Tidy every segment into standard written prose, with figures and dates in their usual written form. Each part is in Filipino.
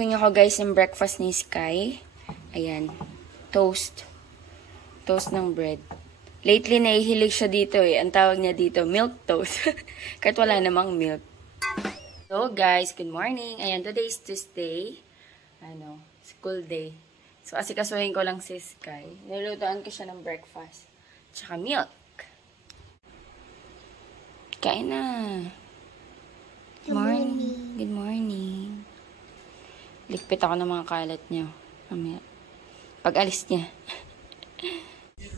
Cooking ako guys ng breakfast ni Sky. Ayan. Toast. Toast ng bread. Lately, nahihilig siya dito eh. Ang tawag niya dito, milk toast. Kahit wala namang milk. So guys, good morning. Ayan, today is Tuesday. School day. So, asikasuhin ko lang si Sky. Nilutuan ko siya ng breakfast. Tsaka milk. Kain na. Good morning. Good morning. Ligpit ako ng mga kalat niya. Pag alis niya.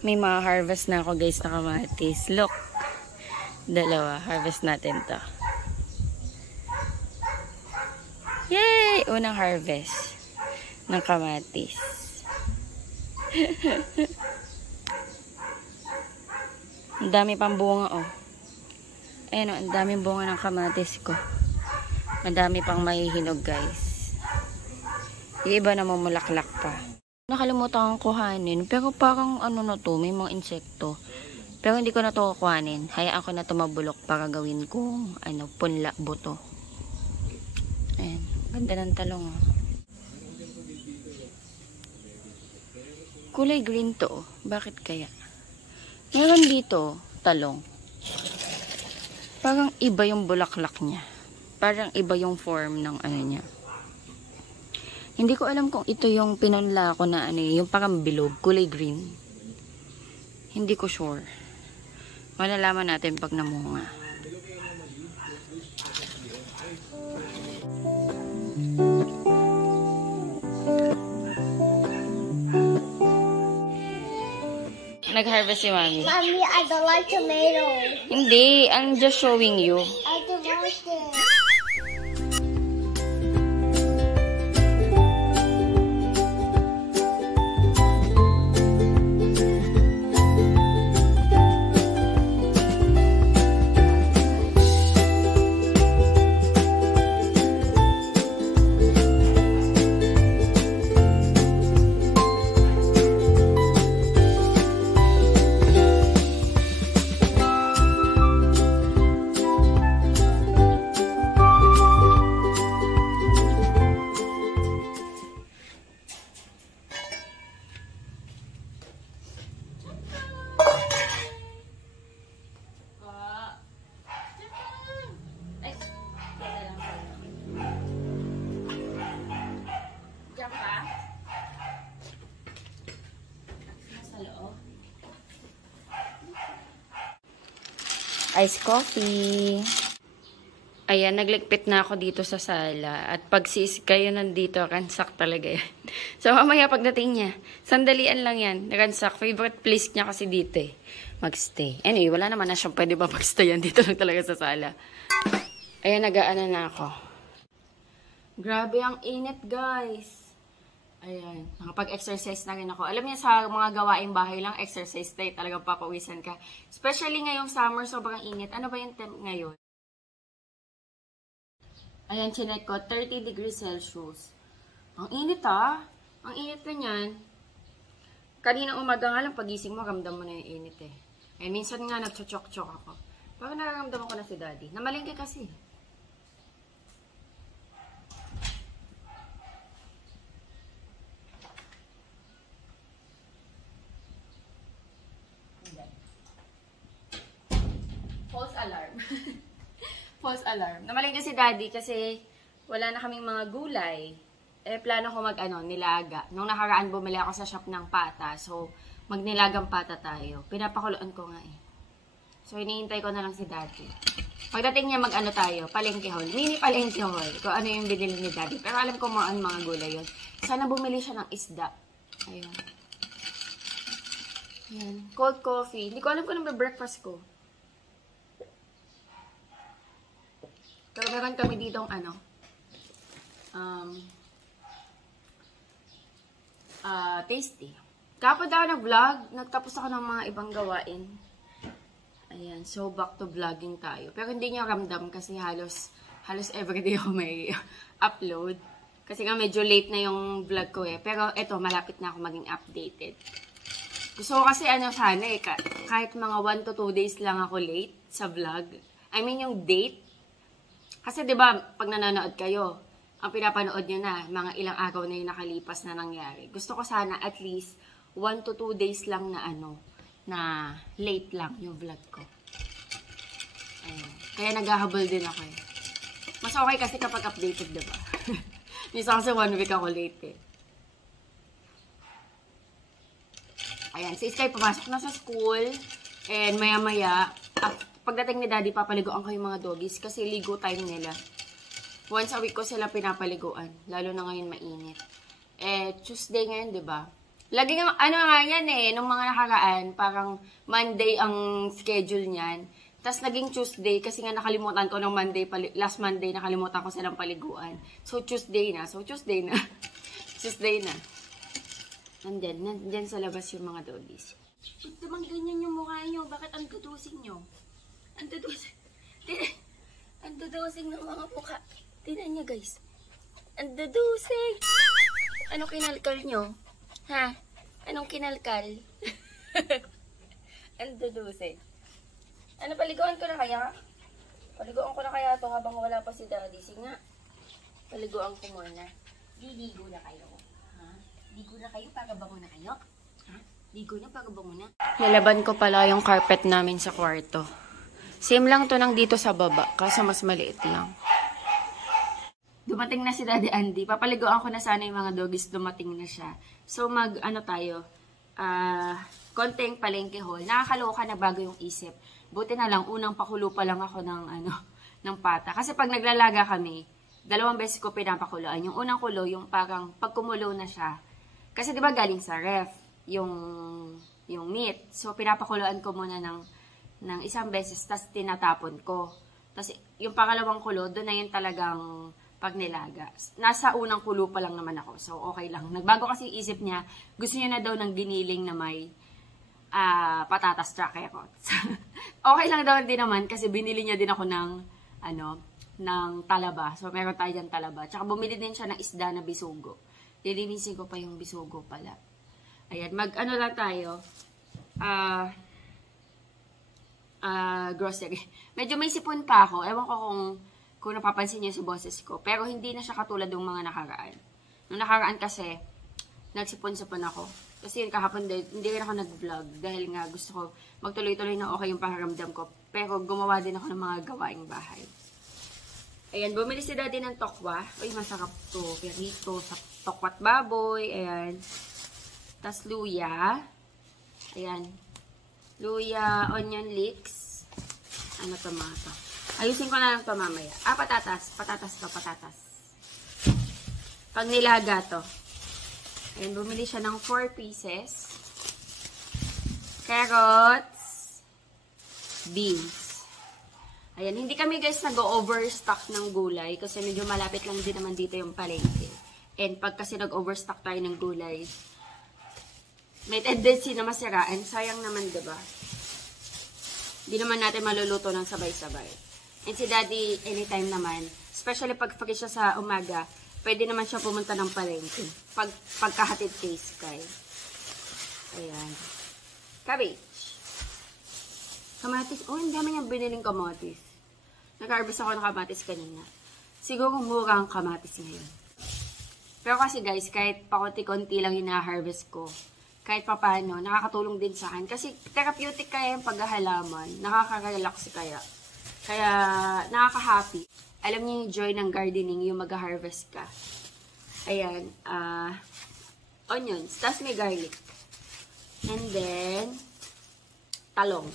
May mga harvest na ako guys na kamatis. Look. Dalawa. Harvest natin to. Yay! Unang harvest ng kamatis. Ang dami pang bunga oh. Ayan o, ang daming bunga ng kamatis ko. Madami pang mahihinog guys. Yung iba na mamulaklak pa. Nakalimutan kong kuhanin. Pero parang ano na to, may mga insekto. Pero hindi ko na to kuhanin. Hayaan ko na to mabulok para gawin kong punla, buto. Ayan, ganda ng talong oh. Kulay green to oh. Bakit kaya? Meron dito, talong. Parang iba yung bulaklak niya. Parang iba yung form ng niya. Hindi ko alam kung ito yung pinunla ko na yung parang bilog, kulay green. Hindi ko sure. Malalaman natin pag namunga. Nag-harvest si Mami. Mommy, I don't like tomatoes. Hindi, I'm just showing you. I don't like it. Iced coffee. Ayan, nagligpit na ako dito sa sala. At pag kayo nandito, ransak talaga yan. So, mamaya pagdating niya, sandalian lang yan. Ransak. Favorite place niya kasi dito eh. Magstay. Anyway, wala naman na siyang pwede ba magstay yan. Dito lang talaga sa sala. Ayan, nag-aano na ako. Grabe ang init, guys. Ayan, nakapag-exercise na rin ako. Alam niya, sa mga gawaing bahay lang, exercise tayo. Talagang papawisan ka. Especially ngayong summer, sobrang init. Ano ba yung temp ngayon? Ayan, chinek ko, 30 degrees Celsius. Ang init ah. Ang init na yan. Kanina umaga nga lang, pagising mo, ramdam mo na yung init eh. Eh, minsan nga, nagchochok-chok ako. Parang nararamdaman ko na si Daddy. Namalengke kasi. False alarm. False alarm. Namalengke si Daddy kasi wala na kaming mga gulay. Eh, plano ko nilaga. Nung nakaraan bumili ako sa shop ng pata. So, magnilagang pata tayo. Pinapakuluan ko nga eh. So, hinihintay ko na lang si Daddy. Pagdating niya tayo, palengke haul. Mini palengke haul. Kung ano yung binili ni Daddy. Pero alam ko mga gulay yun. Sana bumili siya ng isda. Ayun. Ayan. Cold coffee. Hindi ko alam kung ano breakfast ko. Pero meron kami ditong tasty. Kapag ako nag-vlog, nagtapos ako ng mga ibang gawain. Ayan, so back to vlogging tayo. Pero hindi nyo ramdam kasi halos everyday ako may upload. Kasi nga medyo late na yung vlog ko eh. Pero eto, malapit na ako maging updated. Gusto ko kasi sana eh, kahit mga 1 to 2 days lang ako late sa vlog. I mean yung date. Kasi 'di ba, pag nanonood kayo, ang pinapanood nyo na, mga ilang araw na yung nakalipas na nangyari. Gusto ko sana at least 1 to 2 days lang na na late lang yung vlog ko. Ayun. Kaya naghahabol din ako eh. Mas okay kasi kapag updated, diba? Minsan kasi 1 week ako late eh. Ayan, si Sky pumasok na sa school. And maya-maya, pagdating ni Daddy, papaliguan ko yung mga doggies kasi ligo time nila. Once a week ko sila pinapaliguan. Lalo na ngayon mainit. Tuesday ngayon, diba? Lagi nga, nga yan eh, nung mga nakaraan, parang Monday ang schedule niyan. Tapos naging Tuesday kasi nga nakalimutan ko ng last Monday nakalimutan ko silang paliguan. So Tuesday na. Tuesday na. Nandyan sa labas yung mga doggies. Ba't naman ganyan yung mukha nyo? Bakit ang dudusing nyo? Ang dudusing ng mga mukha. Tingnan nyo guys. Ang dudusing. Anong kinalkal nyo? Ha? Anong kinalkal? Ang dudusing. Ano, paliguan ko na kaya? Paliguan ko na kaya ito habang wala pa si Daddy. Sige nga. Paliguan ko muna. Liligo na kayo. Ha? Ligo na kayo para bango na kayo? Ha? Ligo na para bango na? Lalaban ko pala yung carpet namin sa kwarto. Same lang to nang dito sa baba. Kaso mas maliit lang. Dumating na si Daddy Andy. Papaliguan ko na sana yung mga doggies. Dumating na siya. So konting palengke haul. Nakakaloka na bago yung isip. Buti na lang, unang pakulo pa lang ako ng pata. Kasi pag naglalaga kami, 2 beses ko pinapakuluan. Yung unang kulo, yung parang pag kumulo na siya. Kasi di ba galing sa ref, yung meat. So pinapakuluan ko muna ng 1 beses, tas tinatapon ko. Tas yung pangalawang kulo, doon na yung talagang pag nilaga. Nasa unang kulo pa lang naman ako. So okay lang. Nagbago kasi isip niya, gusto niya na daw ng giniling na may patatas tsaka carrots. Okay lang daw din naman kasi binili niya din ako ng talaba. So meron tayo dyan talaba. Tsaka bumili din siya ng isda na bisugo. Lilinisin ko pa yung bisugo pala. Ayan, lang tayo. Grocery. Medyo may sipon pa ako. Ewan ko kung napapansin niyo sa boses ko. Pero hindi na siya katulad ng mga nakaraan. Nung nakaraan kasi, nagsipon-sipon ako. Kasi kahapon hindi rin ako nag-vlog dahil nga gusto ko magtuloy-tuloy na okay yung pakiramdam ko. Pero gumawa din ako ng mga gawaing bahay. Ayan, bumili si Daddy ng tokwa. Uy, masarap to. Perito, sa tokwat baboy. Ayan. Tas luya. Ayan. Luya, onion leeks. Ano tomato. Ayusin ko na lang to mamaya. Patatas. Patatas to, patatas. Pag nilaga to. Ayan, bumili siya ng 4 pieces. Carrots. Beans. Ayan, hindi kami guys nag-overstock ng gulay kasi medyo malapit lang din naman dito yung palengke. And pag kasi nag-overstock tayo ng gulay, may tendency na masiraan. Sayang naman, diba? Hindi naman natin maluluto ng sabay-sabay. And si Daddy, anytime naman, especially pag siya sa umaga, pwede naman siya pumunta ng palengke. Pagkahatid kay Sky. Ayan. Cabbage. Kamatis. Oh, ang dami niyang biniling kamatis. Nag-harvest ako ng kamatis kanina. Siguro mura ang kamatis ngayon. Pero kasi guys, kahit pakunti-kunti lang yung na-harvest ko, kahit papano, nakakatulong din sa akin. Kasi therapeutic kaya yung paghahalaman. Nakaka-relax kaya. Kaya nakaka-happy. Alam niyo yung joy ng gardening, yung mag-harvest ka. Ayan, onions, tas may garlic. And then, talong.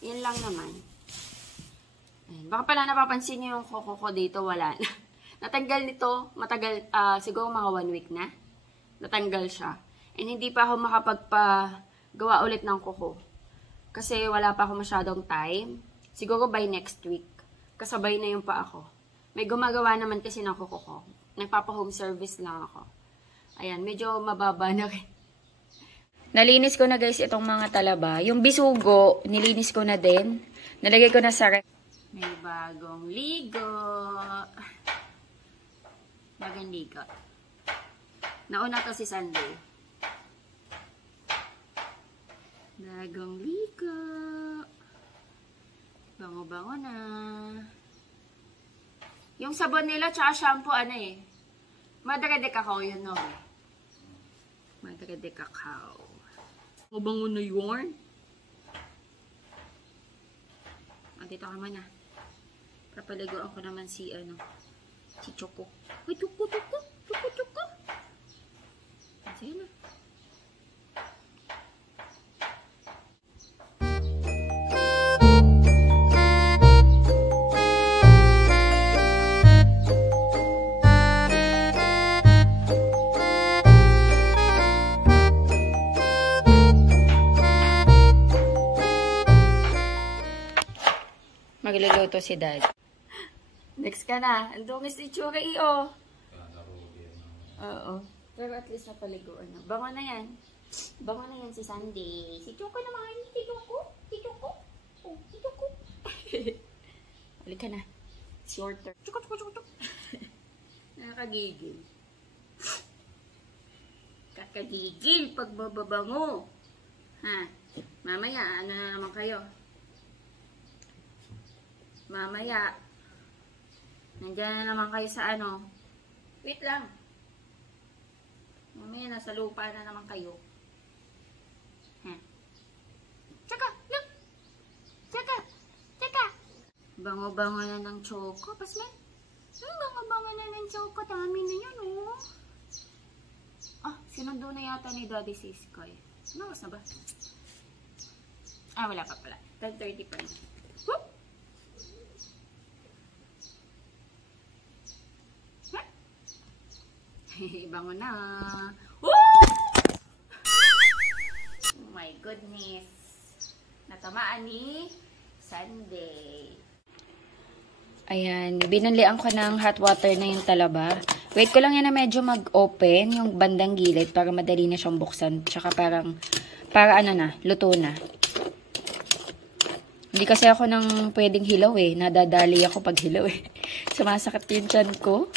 Yan lang naman. Ayan. Baka pala napapansin niyo yung koko ko dito, wala na. Natanggal nito, matagal, siguro mga 1 week na. Natanggal siya. And hindi pa ako makapagpagawa ulit ng koko. Kasi wala pa ako masyadong time. Siguro by next week. Kasabay na yung pa ako. May gumagawa naman kasi ng kuko ko. Nagpapa-home service lang ako. Ayan, medyo mababa na rin. Nalinis ko na guys itong mga talaba. Yung bisugo, nilinis ko na din. Nalagay ko na sa ref. May bagong ligo. Bagong ligo. Nauna to si Sunday. Bagong ligo. Bango-bango na. Yung sabon nila tsaka shampoo, ano eh. Madre de cacao yun, no? Madre de cacao. Mabango na yun. Dito ka man ah. Papaliguan ko naman si, si Choco. Ay, Choco. Sige na. Magluluto si Dad. Next ka na. Ang dungis ni Chura iyo. Oo. Pero at least napaliguan na. Bango na yan. Bango na yan si Sunday. Si Choco naman. Si Choco. Oh, si Choco. Balik ka na. Shorter. Choco. Nakakagigil. Kakagigil pag bababango. Ha? Mamaya, ano na naman kayo? Mamaya, nandiyan na naman kayo sa wait lang. Mamaya, nasa lupa na naman kayo. Tsaka, look! Tsaka! Bango-bango na ng Choco. Pasman? Bango-bango na ng Choco. Dami na yan, oh. Sinundo na yata ni Daddy si Sky. Ano na ba? Wala pa pala. 10:30 pa rin. Whoop! Bango na. Woo! Oh my goodness. Natamaan ni Sunday. Ayan. Binanlian ko ng hot water na yung talaba. Wait ko lang yan na medyo mag-open yung bandang gilid para madali na siyang buksan. Tsaka para luto na. Hindi kasi ako nang pwedeng hilaw eh. Nadadali ako pag hilaw eh. Sumasakit yung tiyan ko.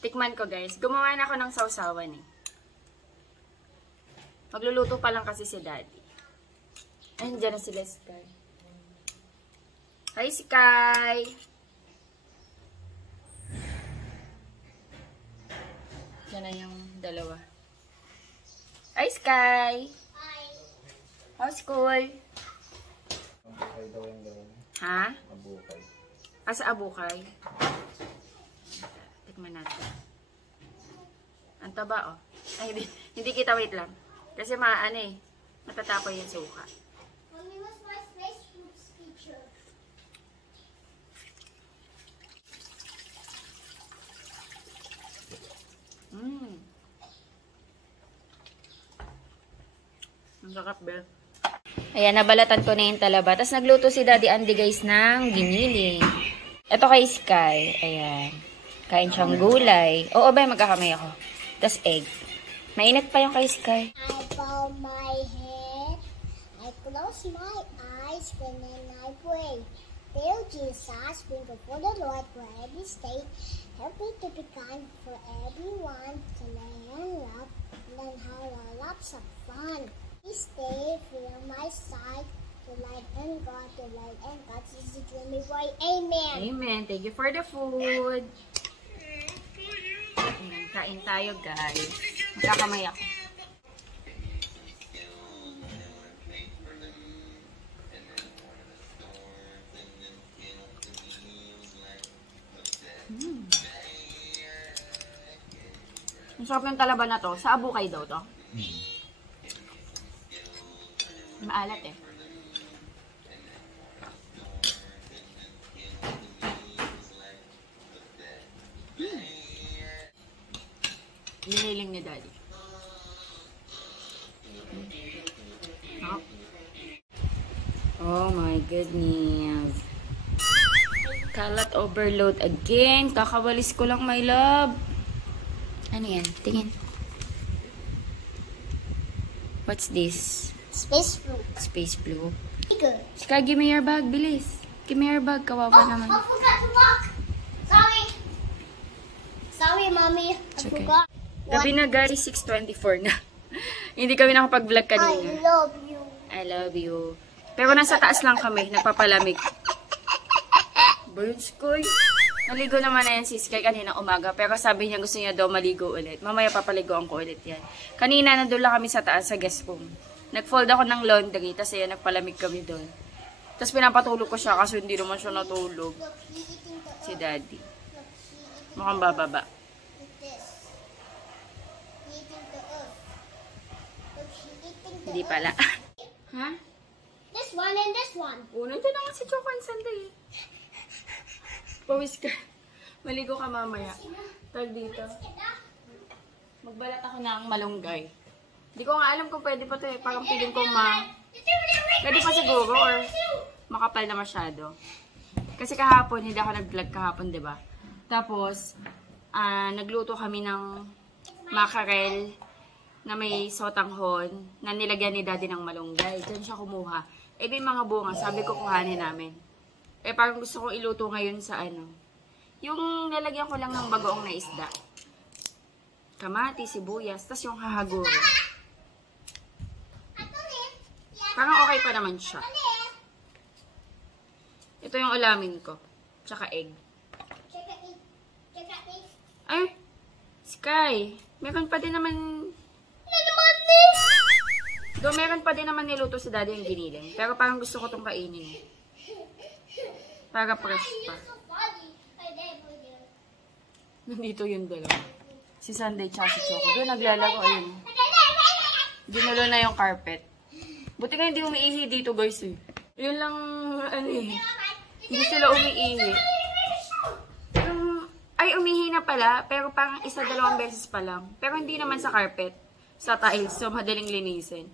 Tikman ko guys. Gumawa na ako ng sausawan eh. Magluluto pa lang kasi si Daddy. Ayun, dyan na sila Sky. Hi Sky! Dyan na yung dalawa. Hi Sky! Hi. How's school? Abukay daw yung gawin. Ha? Abukay. Sa abukay? Tikman natin. Ang taba, oh. Ay, hindi kita, wait lang. Kasi matatapo yung suka. Mommy, what's my Facebook picture? Ang sarap, Bel. Ayan, nabalatan ko na yung talaba. Tapos nagluto si Daddy Andy, guys, ng giniling. Ito kay Sky. Ayan. Kain siyang gulay. Oo, ba, magkakamay ako. Tapos egg. Mainit pa yung kay Sky. I bow my head, I close my eyes, and then I pray. Hail Jesus, bring before the Lord for every state. Help me to be kind for everyone, to learn love, learn how to lots of fun. This day, fill my sight, to light and God, Jesus is with me, boy. Amen. Amen. Thank you for the food. Ayan, kain tayo, guys. Magkakamay ako. Ang sarap yung talaba na to. Sa abukay daw to. Maalat eh. Giniling ni Daddy. Oh my goodness. Kalat overload again. Kakawalis ko lang, my love. Ano yan? Tingin. What's this? Space blue. Space blue. Good. Sky, give me your bag. Bilis. Give me your bag. Kawawa naman. I forgot to lock. Sorry, Mommy. I okay. forgot. Gabi na guys, 6:24 na. Hindi kami nakapag-vlog kanina. I love you. I love you. Pero nasa taas lang kami, nagpapalamig. Ba yun, Skoy? Naligo naman na yan si Sky kanina umaga, pero sabi niya gusto niya daw maligo ulit. Mamaya papaligoan ko ulit yan. Kanina nandun lang kami sa taas sa guest room. Nag-fold ako ng laundry, tapos ayan, nagpalamig kami doon. Tapos pinapatulog ko siya kasi hindi naman siya natulog. Si Daddy. Mukhang bababa. Hindi pala. Ha? This one and this one. Nandiyan naman si Choco and Sunday. Pawis ka. Maligo ka mamaya. Tag dito. Magbalat ako ng malunggay. Hindi ko nga alam kung pwede pa ito eh. Parang feeling ko pwede pa siguro or makapal na masyado. Kasi kahapon, hindi ako nag-vlog kahapon, diba? Tapos, nagluto kami ng mackerel na may sotanghon na nilagyan ni Daddy ng malunggay. Diyan siya kumuha. Eh, may mga bunga. Sabi ko kuhanin namin. Eh, parang gusto kong iluto ngayon sa yung lalagyan ko lang ng bagoong na isda. Kamati, sibuyas, tas yung hahaguro. Parang okay pa naman siya. Ito yung ulamin ko. Tsaka egg. Ay, Sky. Meron pa din naman... meron pa din naman niluto si Daddy yung giniling. Pero parang gusto ko itong kainin. Para fresh pa. Nandito yung dalawa. Si Sunday tsaka si Choco. Doon naglalaro. Ayun. Ginulo na yung carpet. Buti nga hindi umiihi dito guys eh. Yun lang hindi sila umiihi. Ay umihi na pala. Pero parang isa-dalawang beses pa lang. Pero hindi naman sa carpet. Sa tiles. So madaling linisin.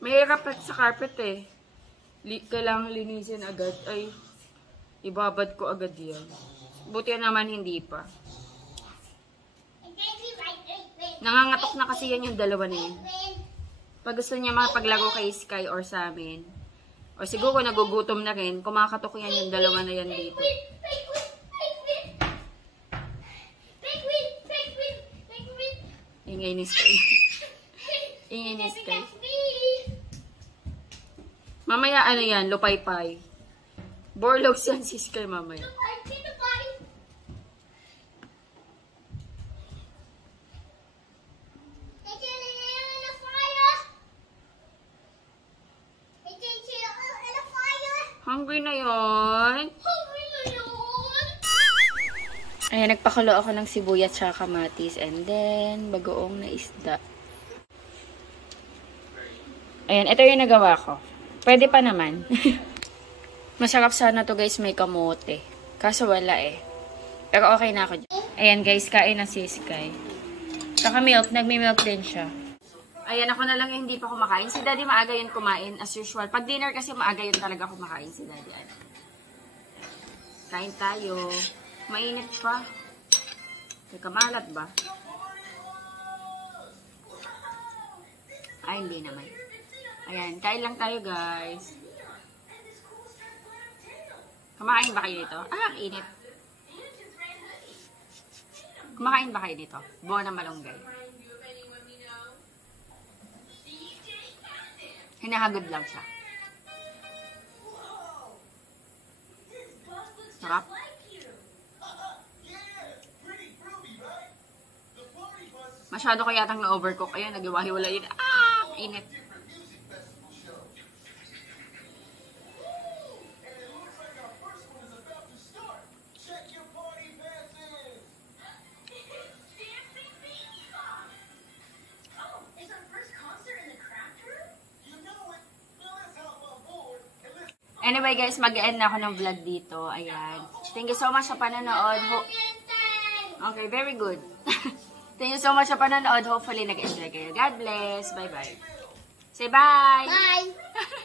Mahirap sa carpet eh. Kailangan linisin agad. Ay, ibabad ko agad yan. Buti naman hindi pa. Nangangatok na kasi yan yung dalawa na yun. Pag gusto niya makapaglaro kay Sky or sa amin, o siguro nagugutom na rin, kumakatok yan yung dalawa na yan dito. Ingay ni Sky. Ingay ni Sky. Mamaya yan, lupay-pay. Borlogs yan si Sky mamaya. Hungry na yun. Ayan, nagpakulo ako ng sibuyas at kamatis. And then, bagoong na isda. Ayan, ito yung nagawa ko. Pwede pa naman. Masarap sana to guys, may kamote. Kaso wala eh. Pero okay na ako dyan. Ayan guys, kain na si Sky. Saka milk, nagmi-milk din siya. Ayan, ako na lang yung hindi pa kumakain. Si Daddy maaga yun kumain, as usual. Pag dinner kasi maaga yun talaga kumakain si Daddy. Kain tayo. Mainit pa. Teka, malat ba? Ay, hindi naman. Ayan, kain lang tayo guys. Kumakain ba kayo dito? Ang init. Kumakain ba kayo dito? Buwan ng malunggay. Hinahagod lang siya. Sarap. Masyado ko yatang na-overcook. Ayun, nag-iwahiwala yun. Init. Anyway guys, mag-end na ako ng vlog dito. Ayan. Thank you so much sa panonood. Okay, very good. Thank you so much sa panonood. Hopefully nag-enjoy kayo. God bless. Bye-bye. Say bye! Bye!